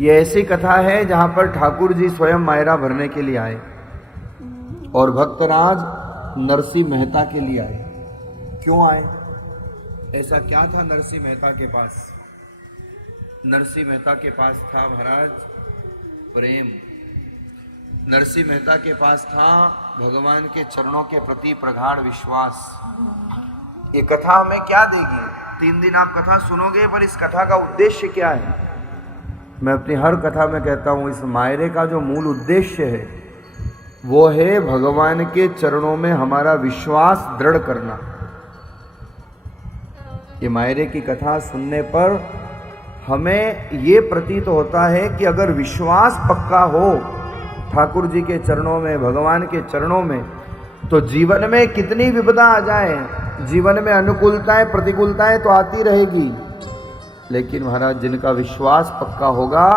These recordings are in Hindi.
ये ऐसी कथा है जहां पर ठाकुर जी स्वयं मायरा भरने के लिए आए और भक्तराज नरसिंह मेहता के लिए आए। क्यों आए? ऐसा क्या था नरसिंह मेहता के पास? नरसिंह मेहता के पास था महाराज प्रेम। नरसिंह मेहता के पास था भगवान के चरणों के प्रति प्रगाढ़ विश्वास। ये कथा हमें क्या देगी? 3 दिन आप कथा सुनोगे, पर इस कथा का उद्देश्य क्या है? मैं अपनी हर कथा में कहता हूं, इस मायरे का जो मूल उद्देश्य है वो है भगवान के चरणों में हमारा विश्वास दृढ़ करना। ये मायरे की कथा सुनने पर हमें ये प्रतीत होता है कि अगर विश्वास पक्का हो ठाकुर जी के चरणों में, भगवान के चरणों में, तो जीवन में कितनी विपदा आ जाए, जीवन में अनुकूलताएं प्रतिकूलताएं तो आती रहेगी, लेकिन महाराज जिनका विश्वास पक्का होगा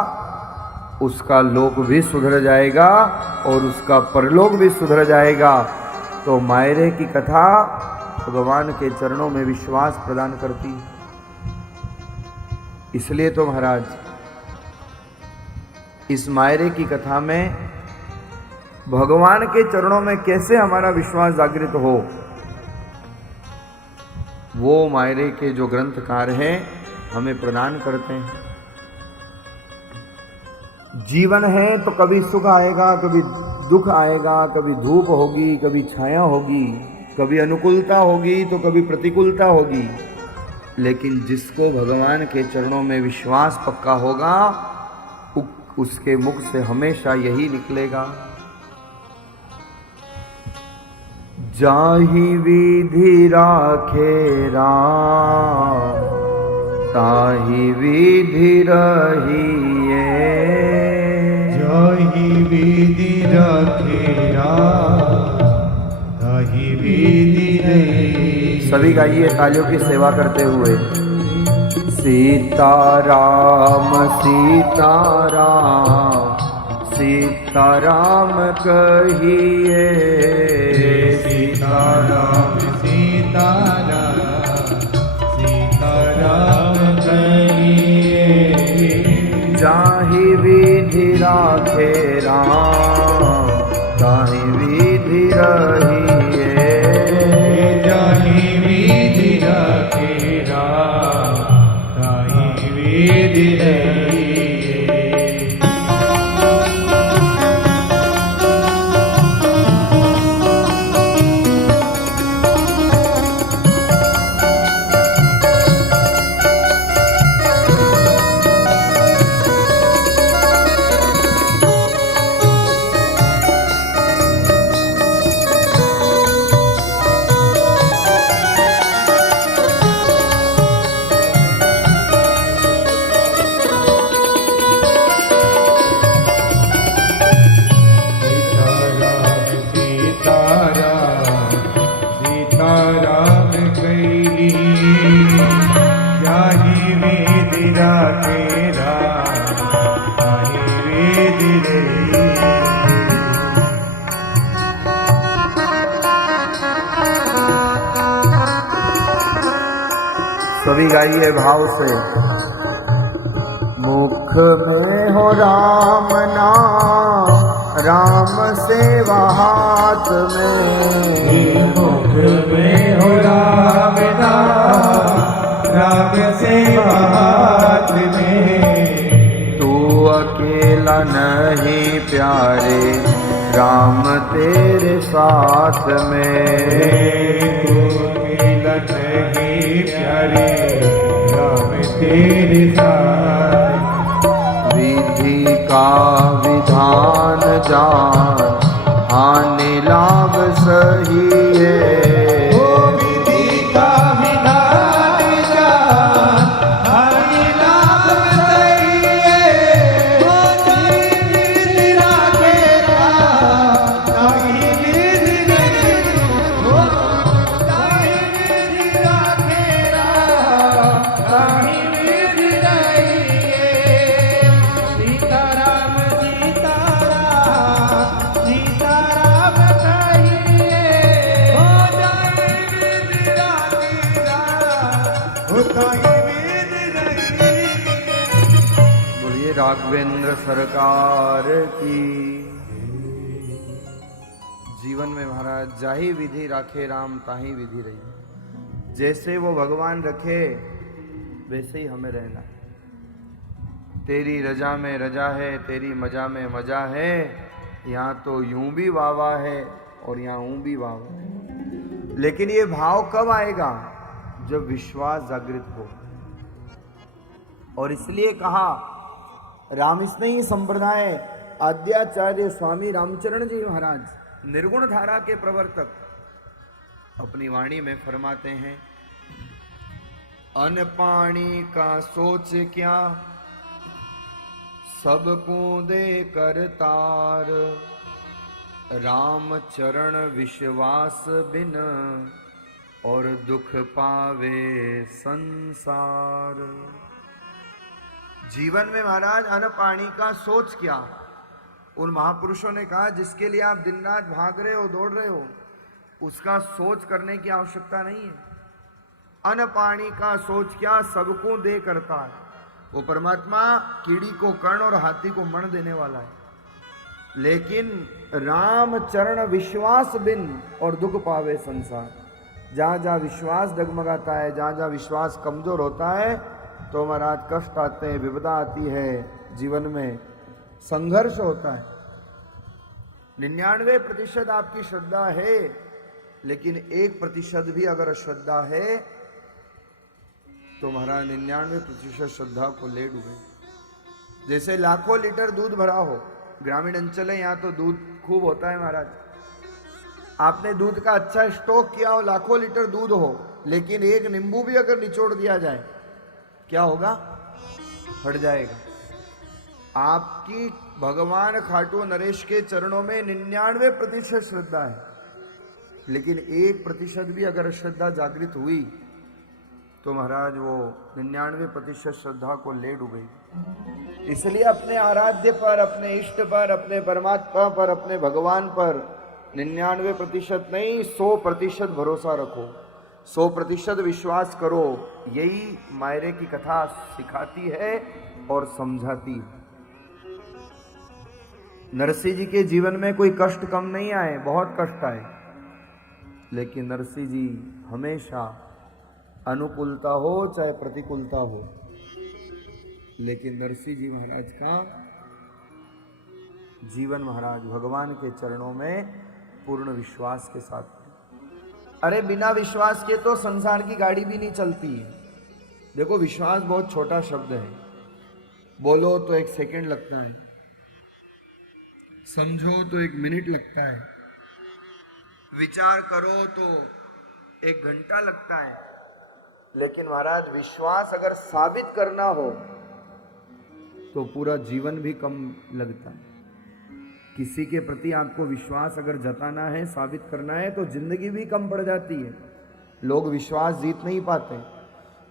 उसका लोक भी सुधर जाएगा और उसका परलोक भी सुधर जाएगा। तो मायरे की कथा भगवान के चरणों में विश्वास प्रदान करती। इसलिए तो महाराज इस मायरे की कथा में भगवान के चरणों में कैसे हमारा विश्वास जागृत हो, वो मायरे के जो ग्रंथकार हैं हमें प्रदान करते हैं। जीवन है तो कभी सुख आएगा, कभी दुख आएगा, कभी धूप होगी, कभी छाया होगी, कभी अनुकूलता होगी तो कभी प्रतिकूलता होगी, लेकिन जिसको भगवान के चरणों में विश्वास पक्का होगा उसके मुख से हमेशा यही निकलेगा, जाहि विधि राखे राम ताहि विधि रहिए। जाहि विधि राखे राम ताहि विधि रहिए। सभी गाइए तालियों की सेवा करते हुए। सीताराम सीताराम सीताराम कहिए, सीताराम सीताराम सीताराम कहिए। जाहि विधि राखे राम ताहि विधि रहिए। जाहि विधि राखे राम ताहि विधि रहिए। सभी गाइए भाव से। मुख में हो राम नाम, राम सेवा हाथ में। मुख में हो राम नाम, राम सेवा हाथ में। तू अकेला नहीं प्यारे, राम तेरे साथ में। तू अकेला नहीं प्यारे, राम तेरे साथ। विधि का विधान जान, हानि लाभ सही है। विधि का विधान जान, हानि लाभ सही है। विधि राखे राम ताहि विधि रहिए। ताहि विधि राखे राम ताहि विधि रहिए। सीताराम सीताराम सीताराम कहिए। राघवेंद्र सरकार की। जीवन में महाराज जाही विधि राखे राम ताही विधि रही। जैसे वो भगवान रखे वैसे ही हमें रहना। तेरी रजा में रजा है, तेरी मजा में मजा है। यहाँ तो यूं भी वावा है और यहाँ ऊं भी वावा है। लेकिन ये भाव कब आएगा? जब विश्वास जागृत हो। और इसलिए कहा रामस्नेही संप्रदाय आद्याचार्य स्वामी रामचरण जी महाराज निर्गुण धारा के प्रवर्तक अपनी वाणी में फरमाते हैं, अन पानी का सोच क्या सबको दे कर तार। राम चरण विश्वास बिन और दुख पावे संसार। जीवन में महाराज अन्न पानी का सोच क्या? उन महापुरुषों ने कहा जिसके लिए आप दिन रात भाग रहे हो, दौड़ रहे हो, उसका सोच करने की आवश्यकता नहीं है। अन्न पानी का सोच क्या सबको दे करता है। वो परमात्मा कीड़ी को कर्ण और हाथी को मण देने वाला है। लेकिन राम चरण विश्वास बिन और दुख पावे संसार। जहाँ जहाँ विश्वास डगमगाता है, जहाँ जहाँ विश्वास कमजोर होता है, तो महाराज कष्ट आते हैं, विपदा आती है, जीवन में संघर्ष होता है। 99% आपकी श्रद्धा है, लेकिन 1% भी अगर अश्रद्धा है तो महाराज 99% श्रद्धा को ले डूबे। जैसे लाखों लीटर दूध भरा हो, ग्रामीण अंचल है, यहाँ तो दूध खूब होता है महाराज। आपने दूध का अच्छा स्टॉक किया हो, लाखों लीटर दूध हो, लेकिन एक नींबू भी अगर निचोड़ दिया जाए क्या होगा? फट जाएगा। आपकी भगवान खाटू नरेश के चरणों में 99% श्रद्धा है, लेकिन 1% भी अगर श्रद्धा जागृत हुई तो महाराज वो 99% श्रद्धा को ले डूबेगी। इसलिए अपने आराध्य पर, अपने इष्ट पर, अपने परमात्मा पर, अपने भगवान पर 99% नहीं 100% भरोसा रखो, 100% विश्वास करो। यही मायरे की कथा सिखाती है और समझाती है। नरसिंह जी के जीवन में कोई कष्ट कम नहीं आए, बहुत कष्ट आए, लेकिन नरसिंह जी हमेशा अनुकूलता हो चाहे प्रतिकूलता हो, लेकिन नरसिंह जी महाराज का जीवन महाराज भगवान के चरणों में पूर्ण विश्वास के साथ। अरे बिना विश्वास के तो संसार की गाड़ी भी नहीं चलती है। देखो विश्वास बहुत छोटा शब्द है, बोलो तो 1 सेकंड लगता है, समझो तो 1 मिनट लगता है, विचार करो तो 1 घंटा लगता है। लेकिन महाराज विश्वास अगर साबित करना हो तो पूरा जीवन भी कम लगता है। किसी के प्रति आपको विश्वास अगर जताना है, साबित करना है, तो जिंदगी भी कम पड़ जाती है। लोग विश्वास जीत नहीं पाते,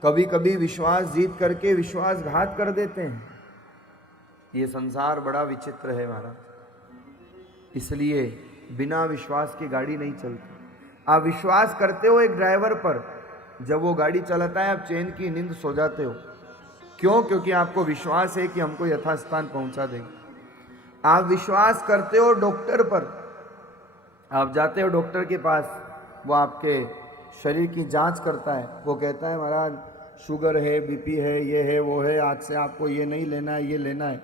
कभी कभी विश्वास जीत करके विश्वासघात कर देते हैं। ये संसार बड़ा विचित्र है महाराज। इसलिए बिना विश्वास की गाड़ी नहीं चलती। आप विश्वास करते हो एक ड्राइवर पर, जब वो गाड़ी चलाता है आप चैन की नींद सो जाते हो। क्यों? क्योंकि आपको विश्वास है कि हमको यथास्थान पहुंचा देगा। आप विश्वास करते हो डॉक्टर पर, आप जाते हो डॉक्टर के पास, वो आपके शरीर की जांच करता है, वो कहता है महाराज शुगर है, बीपी है, ये है, वो है, आज से आपको ये नहीं लेना है, ये लेना है।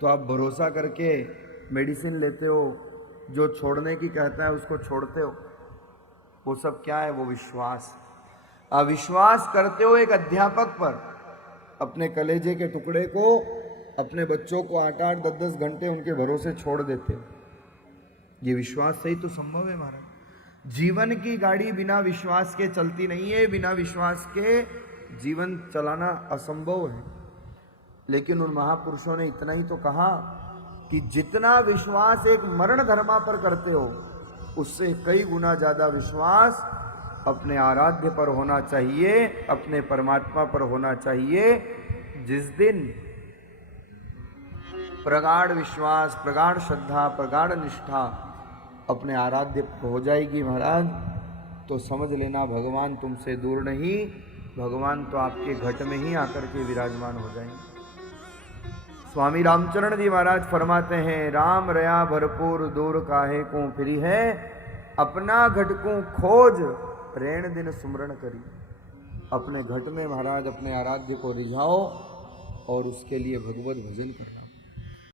तो आप भरोसा करके मेडिसिन लेते हो, जो छोड़ने की कहता है उसको छोड़ते हो। वो सब क्या है? वो विश्वास। आप विश्वास करते हो एक अध्यापक पर, अपने कलेजे के टुकड़े को, अपने बच्चों को 8-8, 10-10 घंटे उनके भरोसे छोड़ देते हो। ये विश्वास से ही तो संभव है महाराज। जीवन की गाड़ी बिना विश्वास के चलती नहीं है, बिना विश्वास के जीवन चलाना असंभव है। लेकिन उन महापुरुषों ने इतना ही तो कहा कि जितना विश्वास एक मरण धर्मा पर करते हो, उससे कई गुना ज्यादा विश्वास अपने आराध्य पर होना चाहिए, अपने परमात्मा पर होना चाहिए। जिस दिन प्रगाढ़ विश्वास, प्रगाढ़ श्रद्धा, प्रगाढ़ निष्ठा अपने आराध्य पर हो जाएगी महाराज, तो समझ लेना भगवान तुमसे दूर नहीं, भगवान तो आपके घट में ही आकर के विराजमान हो जाएंगे। स्वामी रामचरण जी महाराज फरमाते हैं, राम रया भरपूर दूर काहे को फिरी है, अपना घट को खोज रैण दिन सुमरण करी। अपने घट में महाराज अपने आराध्य को रिझाओ और उसके लिए भगवत भजन करना।